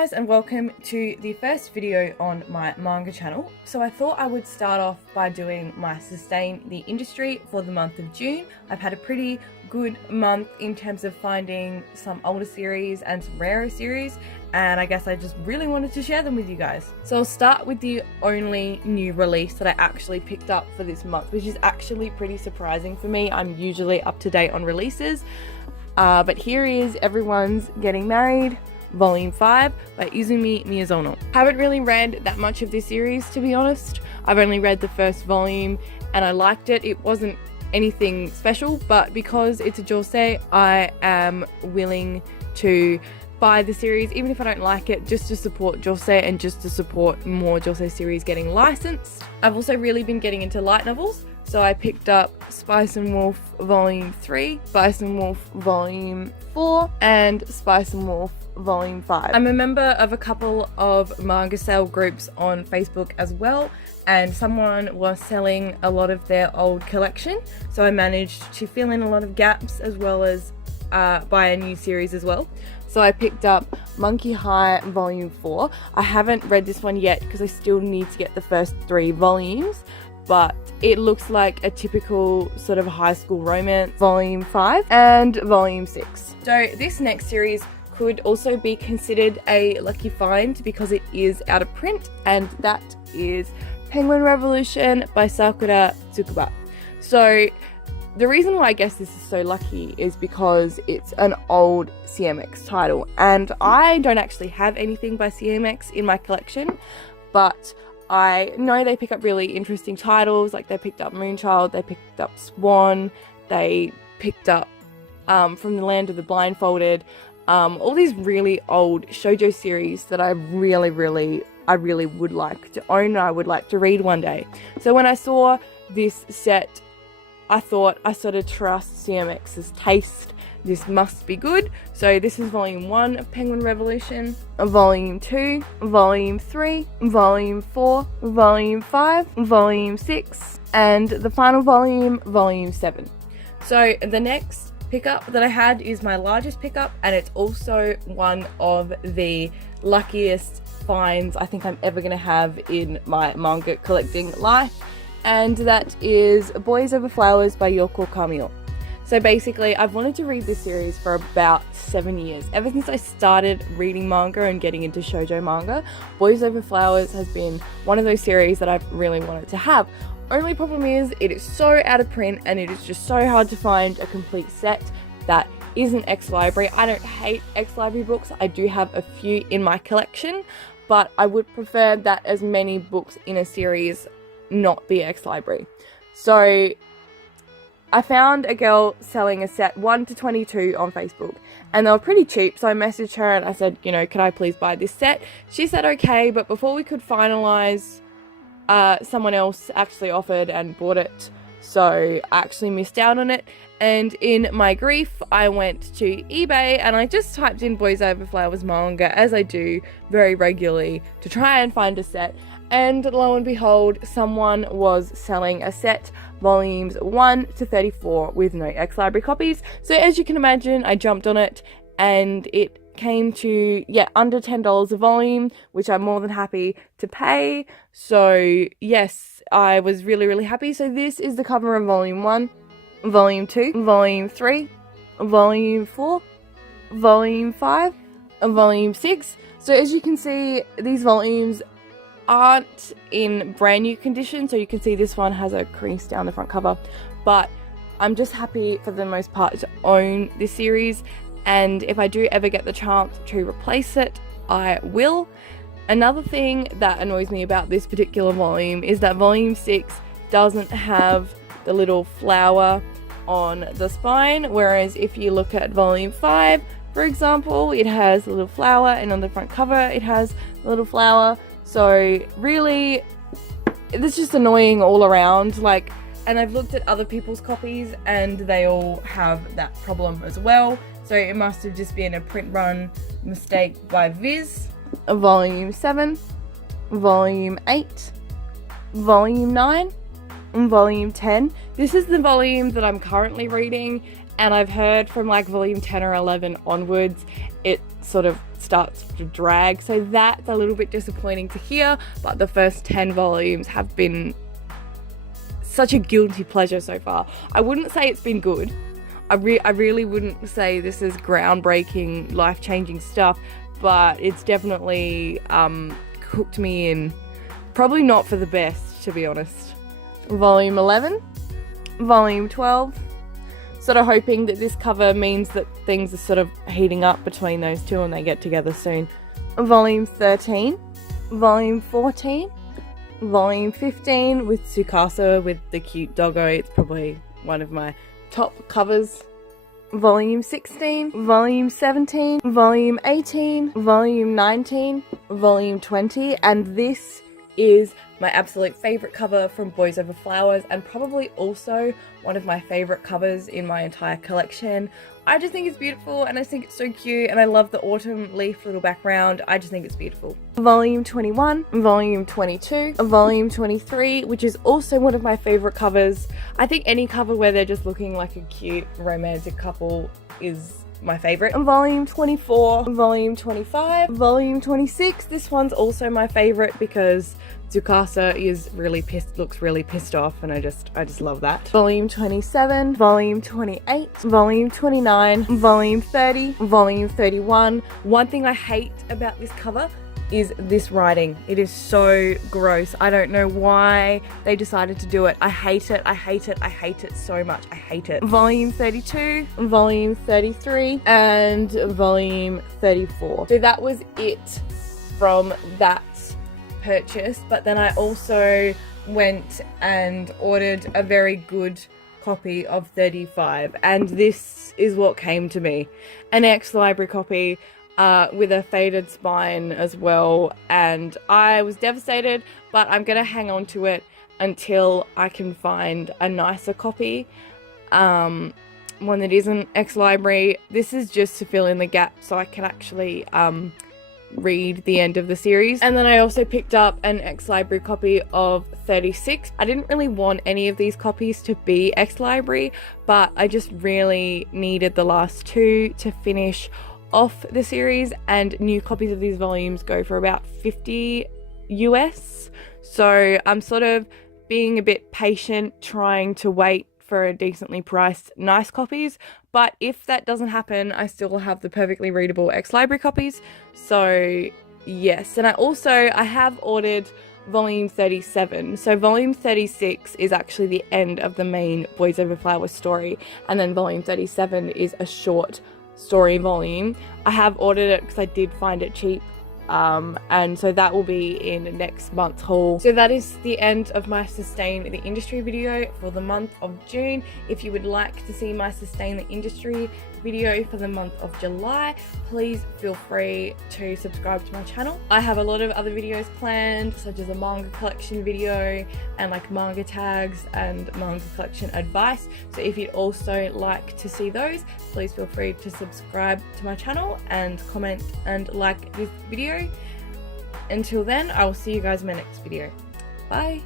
guys, and welcome to the first video on my manga channel. So I thought I would start off by doing my sustain the industry for the month of June. I've had a pretty good month in terms of finding some older series and some rarer series, and I guess I just really wanted to share them with you guys. So I'll start with the only new release that I actually picked up for this month, which is actually pretty surprising for me. I'm usually up to date on releases, but here is Everyone's Getting Married Volume 5 by Izumi Miyazono. Haven't really read that much of this series, to be honest. I've only read the first volume and I liked it. It wasn't anything special, but because it's a josei, I am willing to buy the series, even if I don't like it, just to support josei and just to support more josei series getting licensed. I've also really been getting into light novels, so I picked up Spice and Wolf Volume 3, Spice and Wolf Volume 4, and Spice and Wolf Volume 5. I'm a member of a couple of manga sale groups on Facebook as well, and someone was selling a lot of their old collection, so I managed to fill in a lot of gaps as well as buy a new series as well. So I picked up Monkey High Volume 4. I haven't read this one yet because I still need to get the first 3 volumes, but it looks like a typical sort of high school romance. Volume 5 and Volume 6. So this next series could also be considered a lucky find because it is out of print, and that is Penguin Revolution by Sakura Tsukuba. So the reason why I guess this is so lucky is because it's an old CMX title, and I don't actually have anything by CMX in my collection, but I know they pick up really interesting titles. Like they picked up Moonchild, they picked up Swan, they picked up From the Land of the Blindfolded, all these really old shoujo series that I really would like to own and I would like to read one day. So when I saw this set, I thought, I sort of trust CMX's taste. This must be good. So this is Volume 1 of Penguin Revolution, Volume 2, Volume 3, Volume 4, Volume 5, Volume 6, and the final volume, Volume 7. So the next pickup that I had is my largest pickup, and it's also one of the luckiest finds I think I'm ever going to have in my manga collecting life, and that is Boys Over Flowers by Yoko Kamio. So basically, I've wanted to read this series for about 7 years. Ever since I started reading manga and getting into shoujo manga, Boys Over Flowers has been one of those series that I've really wanted to have. Only problem is, it is so out of print and it is just so hard to find a complete set that isn't ex-library. I don't hate ex-library books. I do have a few in my collection, but I would prefer that as many books in a series not be ex-library. So I found a girl selling a set 1 to 22 on Facebook, and they were pretty cheap, so I messaged her and I said, you know, could I please buy this set? She said okay, but before we could finalize, someone else actually offered and bought it, so I actually missed out on it. And in my grief, I went to eBay and I just typed in Boys Over Flowers manga, as I do very regularly, to try and find a set. And lo and behold, someone was selling a set, volumes 1 to 34 with no ex-library copies. So as you can imagine, I jumped on it and it came to, under $10 a volume, which I'm more than happy to pay. So yes, I was really happy. So this is the cover of Volume 1, Volume 2, Volume 3, Volume 4, Volume 5, and Volume 6. So as you can see, these volumes aren't in brand new condition, so you can see this one has a crease down the front cover, but I'm just happy for the most part to own this series, and if I do ever get the chance to replace it, I will. Another thing that annoys me about this particular volume is that Volume 6 doesn't have the little flower on the spine, whereas if you look at Volume 5, for example, it has a little flower, and on the front cover it has a little flower. So really, it's just annoying all around. Like, and I've looked at other people's copies and they all have that problem as well. So it must have just been a print run mistake by Viz. Volume 7, Volume 8, Volume 9, and Volume 10. This is the volume that I'm currently reading, and I've heard from like Volume 10 or 11 onwards, it sort of starts to drag, so that's a little bit disappointing to hear, but the first 10 volumes have been such a guilty pleasure so far. I wouldn't say it's been good. I really wouldn't say this is groundbreaking, life-changing stuff, but it's definitely hooked me in. Probably not for the best, to be honest. Volume 11, Volume 12. Sort of hoping that this cover means that things are sort of heating up between those two and they get together soon. Volume 13, Volume 14, Volume 15 with Tsukasa with the cute doggo. It's probably one of my top covers. Volume 16, Volume 17, Volume 18, Volume 19, Volume 20, and this is my absolute favourite cover from Boys Over Flowers, and probably also one of my favourite covers in my entire collection. I just think it's beautiful, and I think it's so cute, and I love the autumn leaf little background. I just think it's beautiful. Volume 21, Volume 22, Volume 23, which is also one of my favourite covers. I think any cover where they're just looking like a cute romantic couple is my favourite. Volume 24, Volume 25, Volume 26. This one's also my favourite because Tsukasa looks really pissed off, and I just love that. Volume 27, Volume 28, Volume 29, Volume 30, Volume 31. One thing I hate about this cover is this writing. It is so gross. I don't know why they decided to do it. I hate it. I hate it. I hate it so much. I hate it. Volume 32, Volume 33, and Volume 34. So that was it from that purchase, but then I also went and ordered a very good copy of 35, and this is what came to me. An ex-library copy with a faded spine as well, and I was devastated, but I'm gonna hang on to it until I can find a nicer copy, one that isn't ex-library. This is just to fill in the gap so I can actually read the end of the series. And then I also picked up an ex-library copy of 36. I didn't really want any of these copies to be ex-library, but I just really needed the last two to finish off the series, and new copies of these volumes go for about $50 US. So I'm sort of being a bit patient, trying to wait for a decently priced nice copies, but if that doesn't happen, I still have the perfectly readable ex-library copies. So yes, and I have ordered Volume 37. So Volume 36 is actually the end of the main Boys Over Flowers story, and then Volume 37 is a short story volume. I have ordered it because I did find it cheap, and so that will be in next month's haul. So that is the end of my Sustain the Industry video for the month of June. If you would like to see my Sustain the Industry video for the month of July, please feel free to subscribe to my channel. I have a lot of other videos planned, such as a manga collection video and like manga tags and manga collection advice. So if you'd also like to see those, please feel free to subscribe to my channel and comment and like this video. Until then, I will see you guys in my next video. Bye!